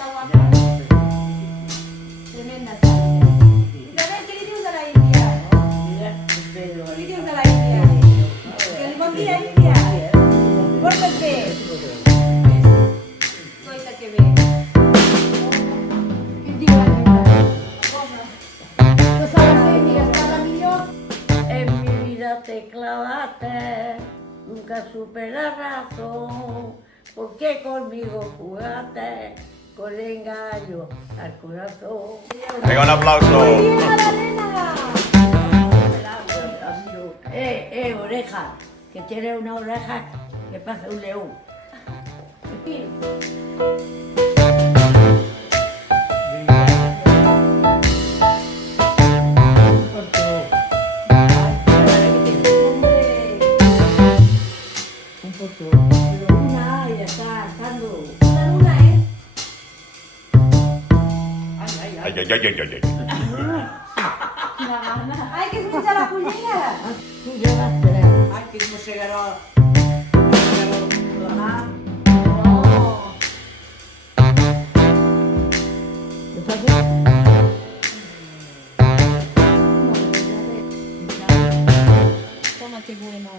Está guapa. Tremenda sangre. Isabel, ¿qué le dices a la India? ¿Qué le dices a la India? Que buen día, India. Pórtate. Coita que ve. ¿Qué digo a la India? Pues ahora mira, está la millón. En mi vida te clavaste, nunca supe la razón, porque conmigo jugaste con engaño al corazón. Venga, un aplauso. ¡Muy bien, Magdalena! Oreja, que tiene una oreja que parece un león. Un poco, pero una ya está asando. Una luna, ¿eh? Ay, ay, ay, ay, ay. ¡Ay, que se me echa la puñera! Tú llevas tres. Ay, que no llegará. No. ¿Qué pasa? Toma, qué bueno.